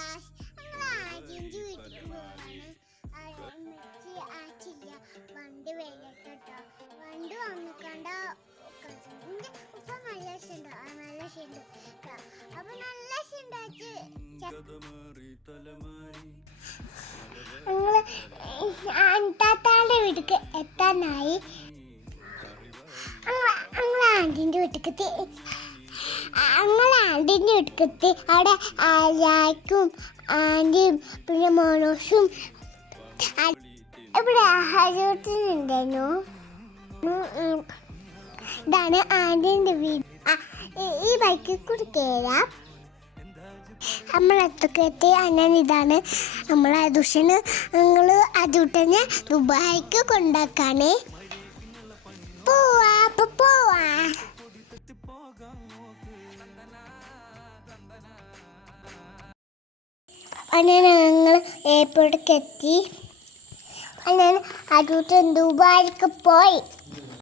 Guys ഞങ്ങൾ ആദ്യൻ്റെ വീട്ടിൽ പോവാണ്. ആച്ചില്ല വണ്ടി വേഗട്ടോ വണ്ടി വന്നിക്കണ്ട എൻ്റെ ഉപ്പ നല്ല ഇഷ്ടമുണ്ട് നല്ല ഇഷ്ടമുണ്ട് അപ്പൊ നല്ല ഇഷ്ടണ്ടാച്ച് ഞങ്ങള് താത്താൻ്റെ വീട്ടിക്ക് എത്താനായി. ആൻറ്റിൻ്റെ വീട്ടിലെത്തി ആൻറ്റിൻ്റെ വീട്ടിലെത്തി അവിടെ ആരാക്കും ആൻറ്റിയും പിന്നെ മോനോസും ഇവിടെ ഹരിവട്ടനുണ്ടായിരുന്നു. ഇതാണ് ആൻറ്റിൻ്റെ വീട്. ഈ ബൈക്കിൽ കൂടി കയറാം. നമ്മളെത്തൊക്കെ എത്തി. അങ്ങനെ ഇതാണ് നമ്മളെ ദുഷ്യന് ഞങ്ങൾ അതുട്ടനെ ദുബായിക്ക് കൊണ്ടാക്കാനേ പോവാ. അപ്പൊ പോവാ. അങ്ങനെ ഞങ്ങൾ എയർപോർട്ടിലേക്ക് എത്തി. അങ്ങനെ അതുട്ടൻ ദുബായിക്ക് പോയി.